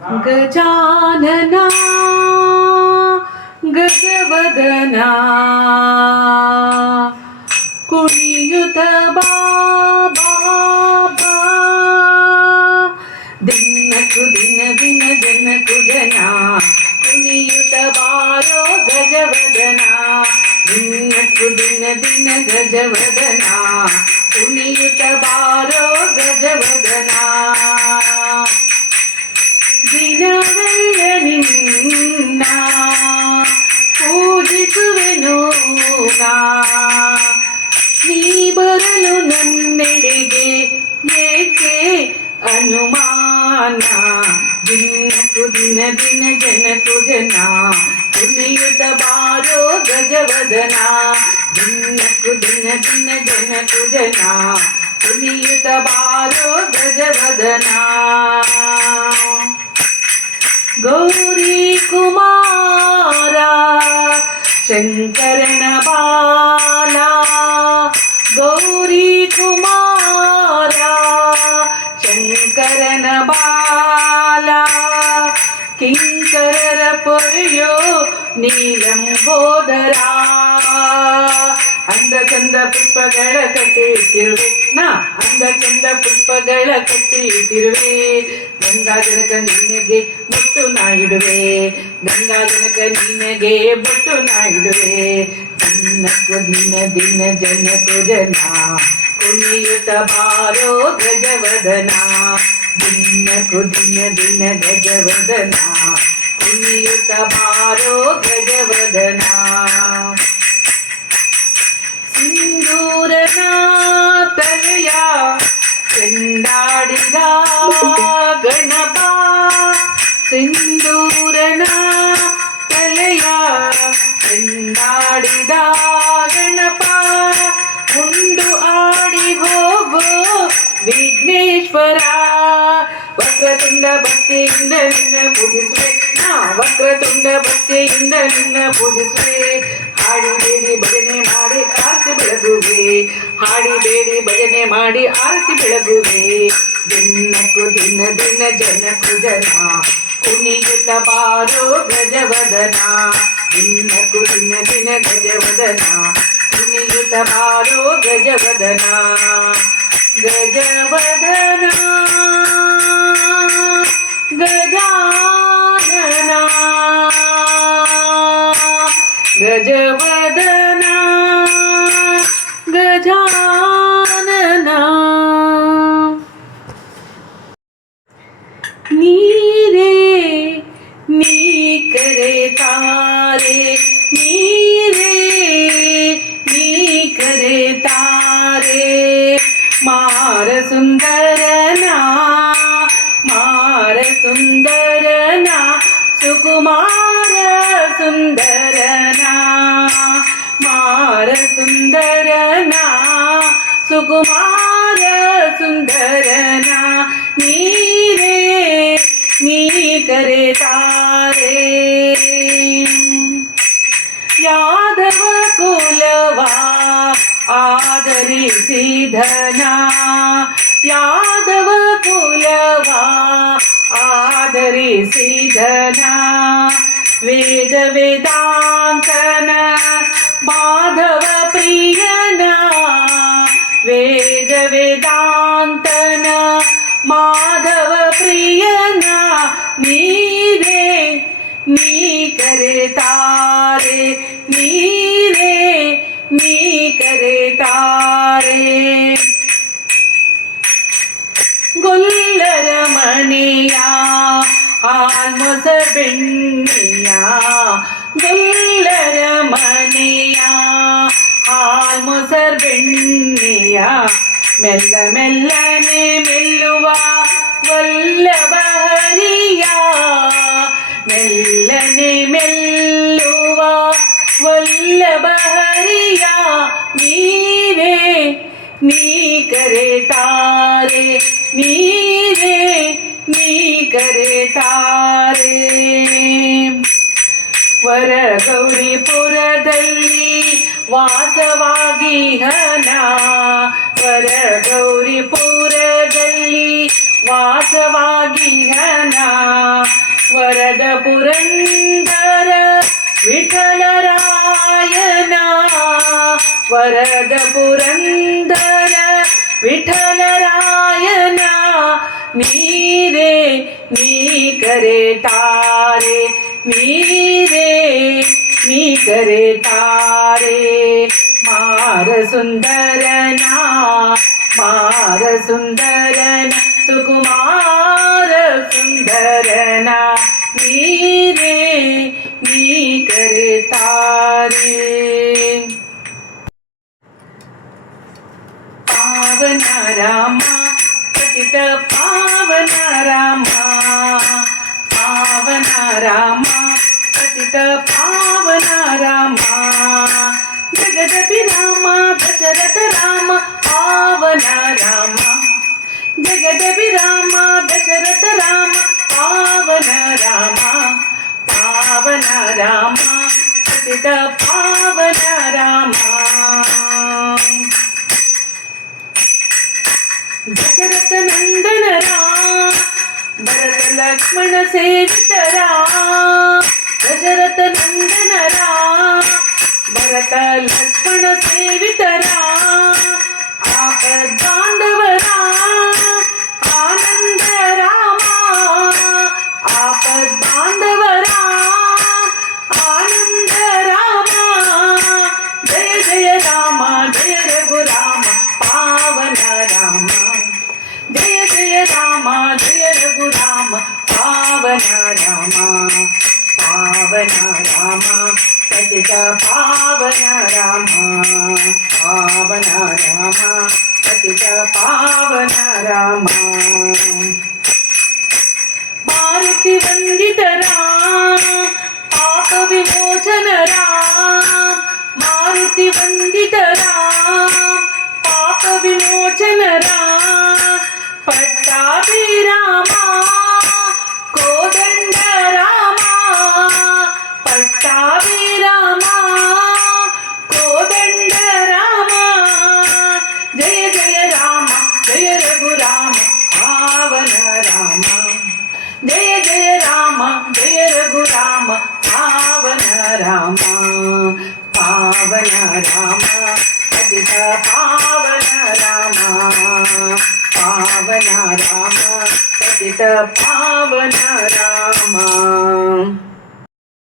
ಗಜಾನನ ಗಜವದನ ಕುಣಿಯುತ ಬಾಬಾ ದಿನಕು ದಿನ ದಿನ ಜನಕು ಜನ ಕುಣಿಯುತ ಬಾರೋ ಗಜವದನ ದಿನಕು ದಿನ ದಿನ ಗಜವದನ ಕುಣಿಯುತ ಬಾರೋ ಗಜವದನ ದಿನವೆಲ್ಲ ನಿನ್ನ ಪೂಜಿಸುವೆನು ನಾ ನೀ ಬರಲು ನನ್ನೆಡೆಗೆ ಏಕೆ ಅನುಮಾನ ದಿನಕು ದಿನ ದಿನ ಜನಕು ಜನ ಕುಣಿಯುತ ಬಾರೋ ಗಜವದನ ದಿನಕು ದಿನ ದಿನ ಜನಕು ಜನ ಕುಣಿಯುತ ಬಾರೋ ಗಜವದನ ಗೌರಿ ಕುಮಾರ ಶಂಕರನ ಬಾಲ ಗೌರಿ ಕುಮಾರ ಶಂಕರನ ಬಾಲ ಕಿಂಕರರ ಪೊರೆಯೋ ನೀಲಂಬೋದರ ಅಂದ ಚಂದ ಪುಷ್ಪಗಳ ಕಟ್ಟಿ ಇಟ್ಟಿರುವೆ ನಾ ಅಂದ ಚಂದ ಪುಷ್ಪಗಳ ಕಟ್ಟಿ ಇಟ್ಟಿರುವೆ ಗಂಗಾಜನಕ ನಿನಗೆ ಬೊಟ್ಟು ನಾ ಇಡುವೆ ಗಂಗಾಜನಕ ನಿನಗೆ ಬೊಟ್ಟು ನಾ ಇಡುವೆ ದಿನಕು ದಿನ ದಿನ ಜನಕು ಜನ ಕುಣಿಯುತ ಬಾರೋ ಗಜವದನ ದಿನಕು ದಿನ ದಿನ ಗಜವದನ ಕುಣಿಯುತ ಬಾರೋ ಗಜವದನ ಸಿಂಧೂರನ ತಲೆಯ ಚೆಂಡಾಡಿದ ಗಣಪ ಸಿಂಧೂರನ ತಲೆಯ ಚೆಂಡಾಡಿದ ಗಣಪ ಉಂಡು ಆಡಿ ಹೋಗೋ ವಿಘ್ನೇಶ್ವರ ವಕ್ರತುಂಡ ಭಕ್ತಿಯಿಂದ ನಿನ್ನ ಪೂಜಿಸುವೆ ನಾ ವಕ್ರತುಂಡ ಭಕ್ತಿಯಿಂದ ನಿನ್ನ ಪೂಜಿಸುವೆ ಹಾಡಿಬೇಡಿ ಭಜನೆ ಮಾಡಿ ಆರತಿ ಬೆಳಗುವೆ ಹಾಡಿಬೇಡಿ ಭಜನೆ ಮಾಡಿ ಆರತಿ ಬೆಳಗುವೆ ದಿನಕು ದಿನ ದಿನ ಜನಕು ಜನ ಕುಣಿಯುತ ಬಾರೋ ಗಜವದನ ದಿನಕು ದಿನ ದಿನ ಗಜವದನ ಕುಣಿಯುತ ಬಾರೋ ಗಜವದನ ಗಜವದನ ಗಜಾನನ ಗಜವದನ ಗಜಾನನ ನೀರೇ ನೀ ಕರೆತಾರೆ ನೀರೇ ನೀ ಕರೆತಾರೆ ಮಾರ ಸುಂದರನ ಮಾರ ಸುಂದರನ ಸುಕುಮಾರ ಸುಂದರನ ಮಾರ ಸುಂದರನ ಸುಕುಮಾರ ಸುಂದರನ ನೀರೇ ನೀ ಕರೆತಾರೆ ಯಾದವ ಕುಲವ ಆದರಿಸಿಧನ ಯಾದವ ಕುಲವ ಆದರಿಸಿಧನ ವೇದ ವೇದಾಂತನ ಮಾಧವ ಪ್ರಿಯನ ವೇದ ವೇದಾಂತನ ಮಾಧವ ಪ್ರಿಯನ ನೀರೇ ನೀ ಕರೆತಾರೆ ನೀರೇ ನೀ ಕರೆತಾರೆ ಗೊಲ್ಲರ ಮನೆಯ ಹಾಲ್ಮೊಸ ಬೆಣ್ಣೆಯ ಗೊಲ್ಲರ ಮನೆಯ ಹಾಲ್ಮೊಸರ್ ಬೆಣ್ಣೆಯ ಮೆಲ್ಲ ಮೆಲ್ಲನೆ ಮೆಲ್ಲುವ ವಲ್ಲಭ ಹರಿಯ ಮೆಲ್ಲನೆ ಮೆಲ್ಲುವ ವಲ್ಲಭ ಹರಿಯ ನೀರೇ ನೀ ಕರೆತಾರೆ ನೀರೇ ನೀ ಕರೆತಾರೆ ವರ ಗೌರಿಪುರದಲ್ಲಿ ವಾಸವಾಗಿ ಹನ ವರ ಗೌರಿಪುರದಲ್ಲಿ ವಾಸವಾಗಿ ಹನ ವರದ ಪುರಂದರ ವಿಠಲರಾಯನ ನೀರೇ ನೀ ಕರೆ ತಾರೆ ನೀರೇ ನೀ ಕರೆ ತಾರೆ ಮಾರ ಸುಂದರನ ಮಾರ ಸುಂದರನ ಸುಕುಮಾರ ಸುಂದರನ ನೀರೇ ನೀ ಕರೆ ತಾರೆ ಪಾವನ ರಾಮ ಪತಿತ ಪಾವನ ರಾಮ ಪಾವನ ರಾಮ ಪತಿತ ಪಾವನ ರಾಮ ಜಗದಭಿರಾಮ ದಶರಥ ರಾಮ ಪಾವನ ರಾಮ ಜಗದಭಿರಾಮ ದಶರಥ ರಾಮ ಪಾವನ ರಾಮ ಪಾವನ ರಾಮ ಪತಿತ ಪಾವನ ರಾಮ ದಶರಥ ನಂದನ ರಾಮ ಭರತ ಲಕ್ಷ್ಮಣ ಸೇವಿತರ ದಶರಥ ನಂದನ ರಾಮ ಭರತ ಲಕ್ಷ್ಮಣ ಸೇವಿತರ ಆಪದ್ಬಾಂಧವರ ಆನಂದ ರಾಮ ಆಪದ್ಬಾಂಧವರ ಆನಂದ ರಾಮ ಜಯ ಜಯ ರಾಮ ಜಯ ರಘುರಾಮ ಪಾವನ ರಾಮ ಜಯ ಜಯ ರಾಮ ಜಯ ರಘುರಾಮ ಪಾವನ ರಾಮ ಪಾವನ ರಾಮ ಪತಿತ ಪಾವನ ರಾಮ ಪಾವನ ರಾಮ ಪತಿತ ಪಾವನ ರಾಮ ಮಾರುತಿ ವಂದಿತರ ಪಾಪ ವಿಮೋಚನರ ಮಾರುತಿ ವಂದಿತರ ಪಾಪ ವಿಮೋಚನರ ಪಟ್ಟಾಭಿರಾಮ ಕೋದಂಡ ರಾಮ ಪಟ್ಟಾಭಿರಾಮ ಕೋದಂಡ ರಾಮ ಜಯ ಜಯ ರಾಮ ಜಯ ರಘುರಾಮ ಪಾವನ ರಾಮ ಜಯ ಜಯ ರಾಮ ಜಯ ರಘುರಾಮ ಪಾವನ ರಾಮ ಪಾವನ ರಾಮ ಪತಿತ ಪಾವನ ರಾಮ ಪಾವನ ರಾಮ ಪತಿತ ಪಾವನ ರಾಮ